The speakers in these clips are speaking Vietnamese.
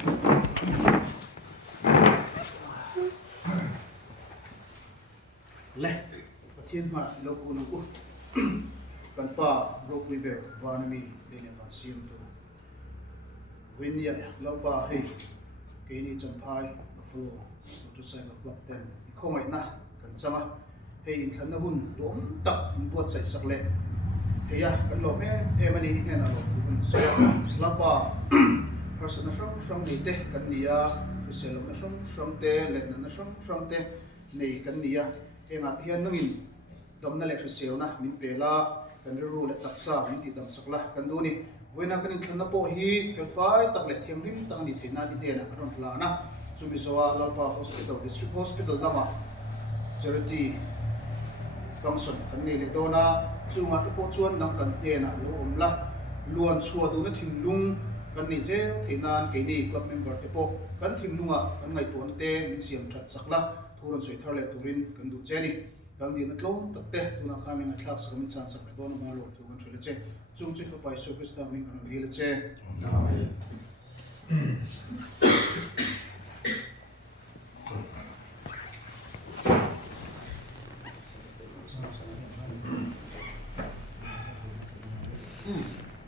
le thiên ma lo ku lu ku kan pa ro pui ber vanami le ne van sim tu vinya lo pa hei ke ni champhai flow to sai lo plak ten khongai na kan chama hei in thlan na hun dom tak in buat sai sak le heya kan lo me emani ni na lo kun so la pa person na from ni te kan nia selo na from te le na from te nei kan nia engat hian nangin domna le sel na min pela kan ru le taksa min ti dam sakla kan du ni voina kan in thana po hi fel fai tak le thiam rim tak ni theina ni te na ron tla na chumi zowa lalpa hospital district hospital lama charity function kan ni le dona chunga te po chuan nang kan te na lo om la luan chua du na thinglung kan ni zel theinan ke ni club member te po kan thinglunga kan ngai ton te min siam that sakla thuran soi thar le turin kan du cheni kan di na tlom takte tuna khamin na thlak sakam chan sak le don ma lo tu kan chule che chung chi fa pai so krista min kan di le che amen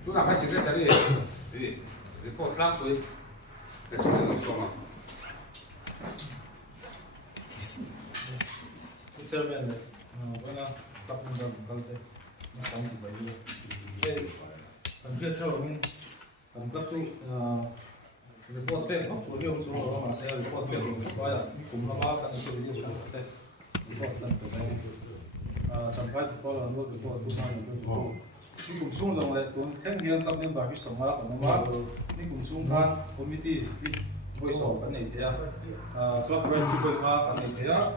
tu na phải xử lý cái gì report lang rồi để chúng mình xong à Chairman, wala tapos ng kalte na council by you. Ang kaya min ang kapsu report pe ko ko yung so ma sa report pe ko kaya kung ma ka ng yung so te report lang to bay. Sampai to follow ang report to ma yung ni kung sung jong le tun theng hian tap member ki sama ka ma ni kung sung kan committee voice of kan nei thea club rep people ka kan nei thea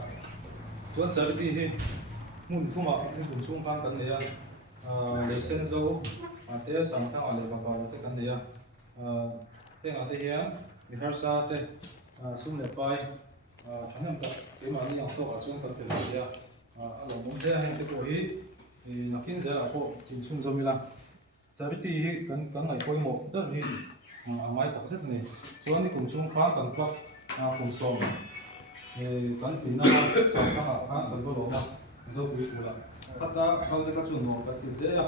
chuan charity hi mun thuma ni kun chung kan kan leya lesson zo te sang thang ale ba ba te kan leya te nga te hian mi har sa te sum le pai thanam ta ke ma ni ang to a chung ta pe leya a lo mong te hen te ko hi nakin za ko chin chung zo mila charity hi kan ngai koi mo dar hi amai tak set ni chuan ni kun chung kan plak kun som kan pina sa ka kan kan lo ma zo bu la kata kal de ka chu no ka ti de ya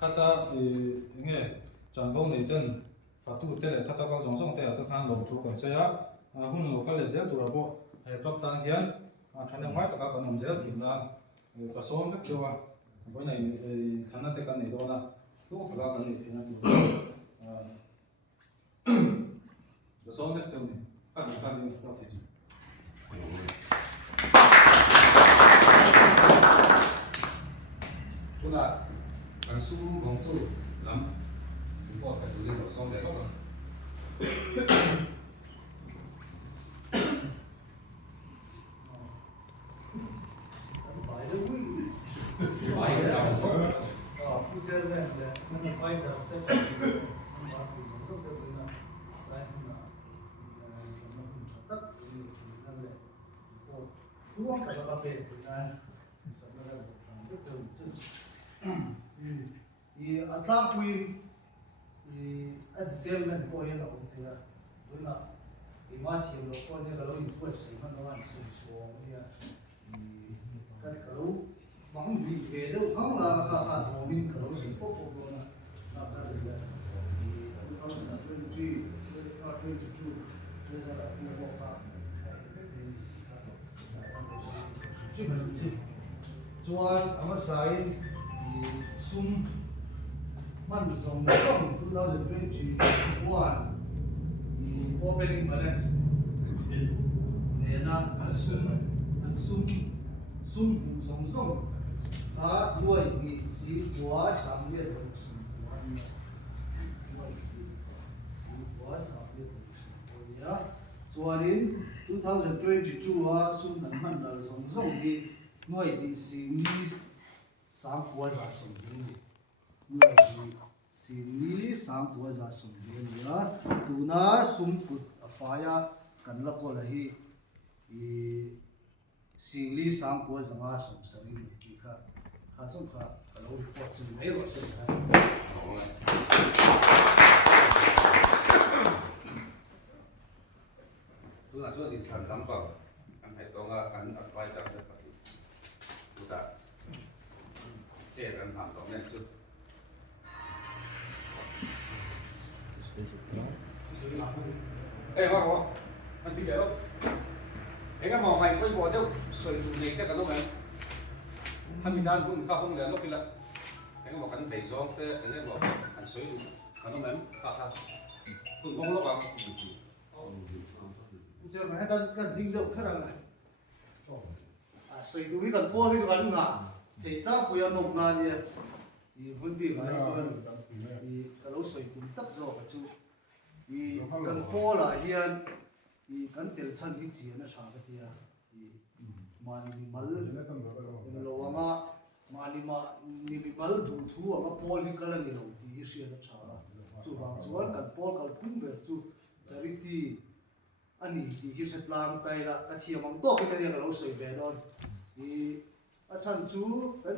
kata nge chan bong nei ten fa tu te le kata ka song song te a to kan lo tu kan se ya hun lo ka le zel tu ra bo e klok tan hian than mai ta ka kan nom zel tin na ka som ka chu wa bo nei sana te kan nei do na tu ka kan nei tin na tu ka som ka chu ni kan ni ko ti tu na ang sum bong tu lam report cái tụi nó xong để có Atlang kuin advertisement ko yan ako tiya doon na imati yung ko niya kalau yung puwes man naman sa so niya kan kalau mahum bi vedo kang la ka ka momin kalau sa po ko na ka dia 2023 result na ko ka chuan ama sai sum man song 2021 opening balance nena al sum bu song song a luai ni si wa sam ye song sum wa ni luai si wa sam ye song ya chuanin 2022 wa sum nan man dal song song ni luai ni si ni sam wa za song ni sini sang tua za sum dia tuna sum put afaya kan la ko lahi singli sang tua za nga sum sari ki kha sum kha kalau report sum nei ro se san lampang kan hai tonga kan advisor te pati tuta chair kan ham tong nen chu wa anh đi đâu cái mà phải quay bộ đâu sợi này cái cái lúc này hắn bị đan cũng không là lúc kia là cái mà cần phải gió cái mà hắn sợi cái lúc này khác cũng không lúc nào giờ mà hay cần đi đâu khác là sợi túi cần po đi cho anh ngà thì chắc bây giờ nộp ngà nhỉ thì vấn đề là cho anh thì cái lối sợi cũng tắc rồi chứ thì cần po là hiện thì cần tiền chân cái gì nó trả cái tiền thì mà đi mal lâu mà đi mal đủ thu mà po đi cái là nhiều thì sẽ nó trả chú vàng chú anh cần po cần phun về chú cái thì anh ấy thì khi sẽ làm tay là cái thiệp bằng tốt cái này là lâu sợi về rồi thì anh chân chú cái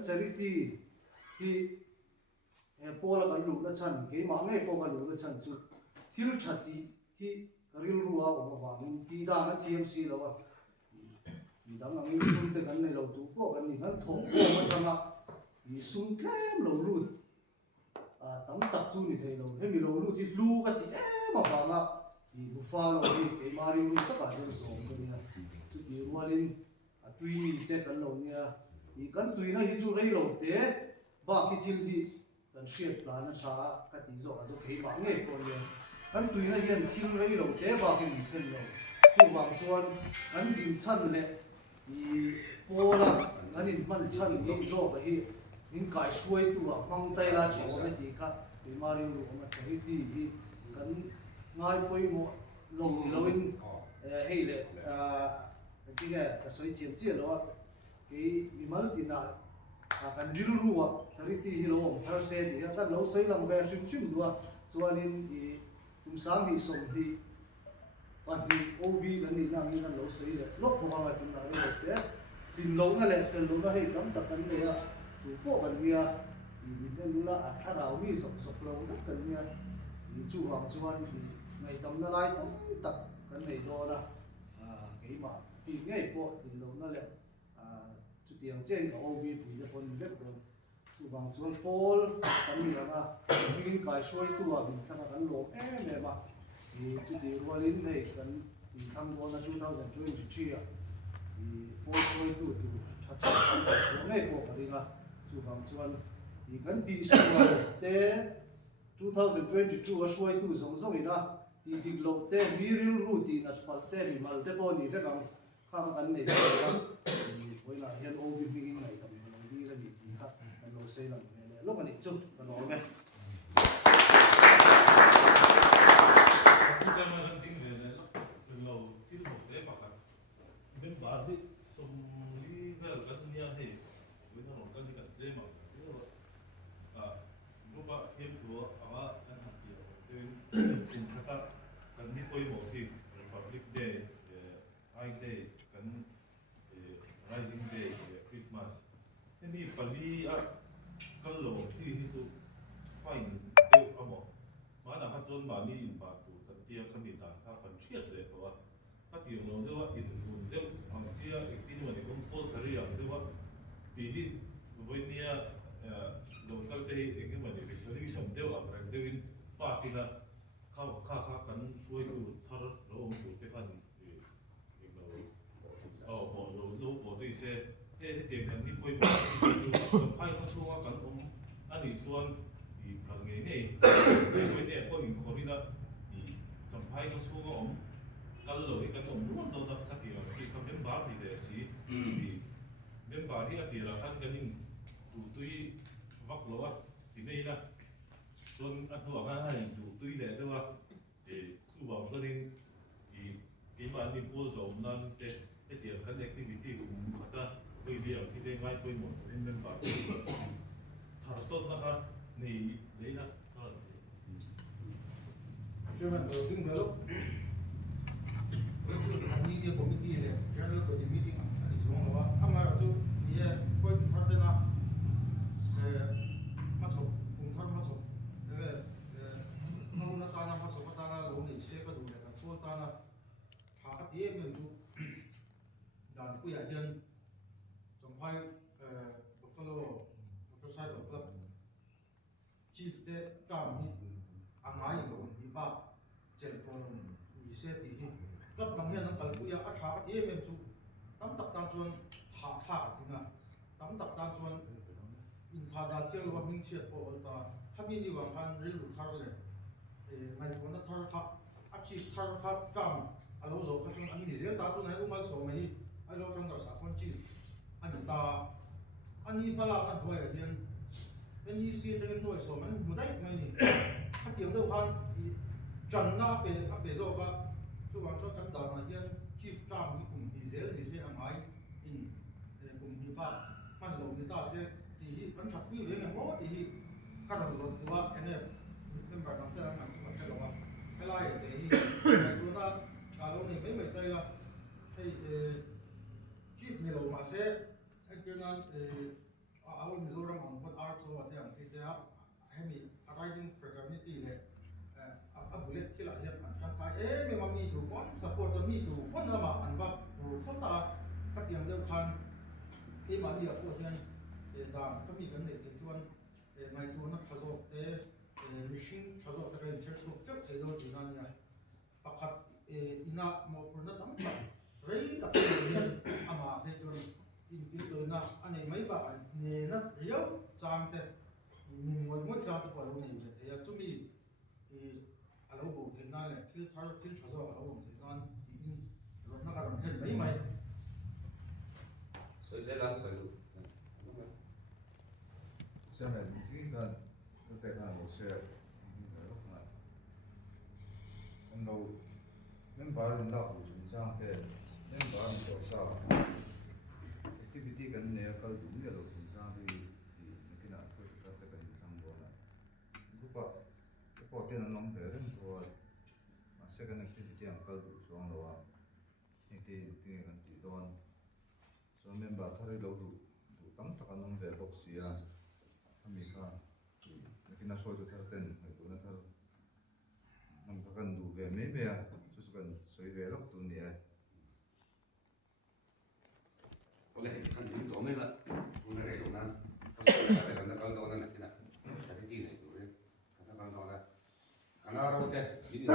thì po là cái lũ nó chân cái mà ngay po cái lũ nó chân chú thiếu chặt thì cái rìu rùa của nó vàng thì đã nó TMC rồi thì đang ăn sung tới cái này lâu tú có cái này nó thổ có mà chẳng là thì sung thêm lâu luôn tấm tập chú như thế lâu hay bị lâu luôn thì lu cái thì mà vàng à thì bút pha rồi thì cái mà rìu tất cả đều giống cái này chú thì rùa lên tùy thế cái lâu nha thì cái tùy nó hiện chú rây lâu thế ba cái thiên thì cái xếp là nó xả cái tí rõ là cái bảng này còn nha anh tùy nó hiện thiên rây lâu thế ba cái mình thiên lâu chú vàng chuan anh bình chân này thì po là anh bình man chân thì rõ cái hình cái xuôi tu mang tay là chỉ có cái gì cả thì mà rìu mà thấy thì cái ngay quay một lồng thì lồng hay là cái cái sợi tiền chia đó cái mà thì là cái rìu rùa sợi thì lồng thar xe thì cái lỗ sợi làm về chim đó cho nên thì cũng sáng thì sống thì anh OB cái này là như là lỗ sợi đấy lúc mà họ tìm lại được đấy thì lỗ nó lại phần lỗ nó hay tấm tập cái này à tụ bộ cái này thì mình nên là thà nào đi sọc lỗ rất cần nha thì chú hoàng chú anh thì ngày tầm nó lại tập cái này đó là cái mà thì ngay bộ thì lỗ nó lại chú tiền trên cái OB thì nó còn rất là chú hoàng chú anh Paul cái này là mình cái xuôi tu mình thằng cái lỗ này mà thì chú tiền qua đến này cái thì thằng đó là 2023 thì Paul xuôi tu chắc chắn ngay bộ cái này chú hoàng chú anh thì cái tí số thế 2022 xuôi tu giống giống na thì lộ thế mirror routine as part thế mi mal thế bao nhiêu cái khang cái này thì với là hiện OBP này tầm đi ra đi thì khác cái lộ xe làm này lúc mà đi chung cái lộ này cái mà lần tin về này lâu tin một cái bạc bên bà thì sống đi về cái nhà hay với nó cái gì cái mà lúc mà phim thua anh học nhiều cùng các cần đi coi một thì Republic Day, I Day, cần Rising Day, Christmas. Thế thì phải đi cái lỗ thì số fine đều không bỏ. Mà là các zone mà đi in bạc tụ cái tia cái miền Nam các phần chuyên để đó. Các tiểu nó đều in phun đều hàng chia cái tin mà cũng có sử dụng đều thì với nia local day cái mà để sử dụng sắm đều ở đây đều in ba xí là khá cần xuôi tu thar lỗ ông tu cái phần bỏ gì xe thế tiền cần đi quay một sắm hai con xuông cần ông anh đi xuông thì cần nghề này với đẹp có những khó đi đó thì sắm hai con xuông ông cần lỗi cần ông luôn đâu đó cái tiền thì không đến bán thì để xí thì đến bán thì tiền là cần cái những tụi tôi vóc lỗ thì đây là xuân ăn thua cái này tụi tôi để đâu thì cứ bảo cho nên thì cái bạn đi mua dầu nan cái tiền cái activity cũng khá là bây giờ thì đây ngay với một nên bên bạn thảo tốt là này đấy là thôi cho nên đầu tiên đó anh đi đi committee này general committee anh đi xuống đó anh mà chú đi coi phát đến là mắt sụp cùng thắt mắt sụp nó ta là mắt sụp ta là lỗ này sẽ có đủ để cả cô ta là phá cái tiền mình chú dan ku ya hian trong hai Buffalo Motorcycle Club chief te kam hi angai lo ni ba chen ton ni se ti hi club dang hian kal ku ya a tha ka em chu tam tak ta chuan ha tha ka tinga tam tak ta chuan in tha da thel wa ming chiat po ta khami ni wang khan ril lu thar le ngai ko na thar kha a chi thar kha kam alo zo kha chuan an ni zel ta tu nai umal so mai a lo tang da sa kon chi an ta ani pala na boy hian ani si te noi so man mudai mai ni kha tiang do khan chan na pe zo ka chu wang chuan kan da na hian chief kam ni kum di zel ni se angai in kum ni pa man lo ni ta se ti hi kan chat pi le ngo ti hi ka ro lo wa ene member nam ta na chu ka lo wa cái lai te hi tu na ka lo ni mai mai tai la sai chief ni lo ma se ai tu na our Mizoram on what art so what they are hemi riding fraternity le a bullet killer here and kan kai me mami tu kon support me tu kon lama an ba ru thota ka tiang de khan e ma ni a ko hian dam ka mi kan le te chuan ngai tu na khazo te machine khazo te kan cher su tek te lo ti na nia pakhat ina mo pur na tam ta rei ta hian ama te chuan in lo na ane mai ba an ne na riau chang te min moi cha tu pa lo nei te ya chu mi alo bo te na le thil thazo alo bo te na in lo na ka ram thel mai mai soi sẽ làm soi luôn现在你这个都在看我是那么能把人到五村上的，能把人多少？activity 跟那个读的都村上的，你跟他说他这个上过了，如果电脑弄得很多，啊，这个 activity 样高读上的话，你跟地段，所以面把他的老读当他弄得东西啊。Mika, kina soy tu terten, itu nanti nampak kan dua maybe ya, sesukan soy velok tu ni ya. oleh kan ini dome lah una re una terus ada kan kalau dona nak kena sakit ini tu kan kalau dona karena orang teh jadi